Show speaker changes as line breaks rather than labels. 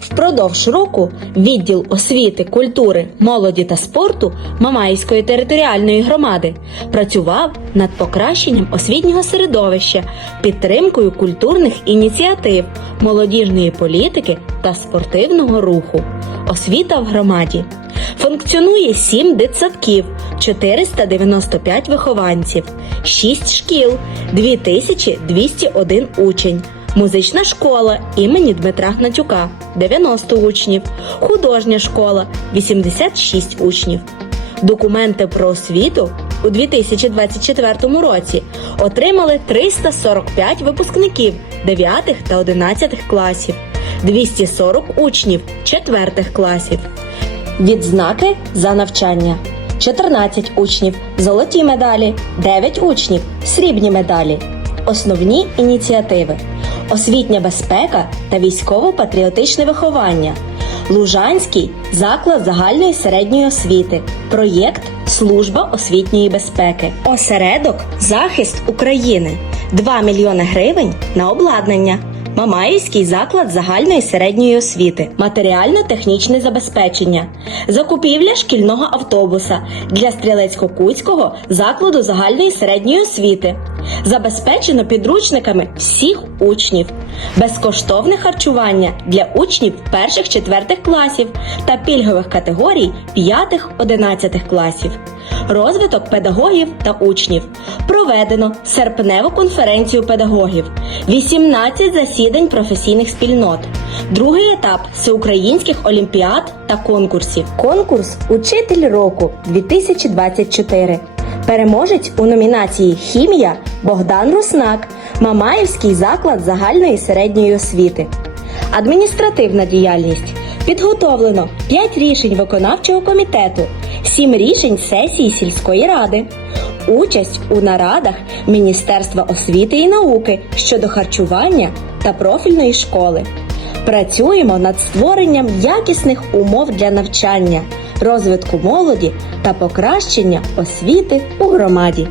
Впродовж року відділ освіти, культури, молоді та спорту Мамаївської територіальної громади працював над покращенням освітнього середовища, підтримкою культурних ініціатив, молодіжної політики та спортивного руху. Освіта в громаді. Функціонує 7 дитсадків, 495 вихованців, 6 шкіл, 2201 учень. Музична школа імені Дмитра Гнатюка 90 учнів, художня школа 86 учнів. Документи про освіту у 2024 році отримали 345 випускників 9 та 11 класів, 240 учнів 4 класів. Відзнаки за навчання. 14 учнів золоті медалі, 9 учнів срібні медалі. Основні ініціативи: освітня безпека та військово-патріотичне виховання. Лужанський заклад загальної середньої освіти. Проєкт Служба освітньої безпеки. Осередок Захист України. 2 мільйони гривень на обладнання. Мамаївський заклад загальної середньої освіти, матеріально-технічне забезпечення, закупівля шкільного автобуса для Стрілецько-Куцького закладу загальної середньої освіти. Забезпечено підручниками всіх учнів, безкоштовне харчування для учнів перших-четвертих класів та пільгових категорій 5-11 класів. Розвиток педагогів та учнів. Проведено серпневу конференцію педагогів, 18 засідань професійних спільнот. Другий етап всеукраїнських олімпіад та конкурсів. Конкурс Учитель року 2024. Переможець у номінації Хімія Богдан Руснак, Мамаївський заклад загальної середньої освіти. Адміністративна діяльність. Підготовлено 5 рішень виконавчого комітету, 7 рішень сесії сільської ради. Участь у нарадах Міністерства освіти і науки щодо харчування та профільної школи. Працюємо над створенням якісних умов для навчання, розвитку молоді та покращення освіти у громаді.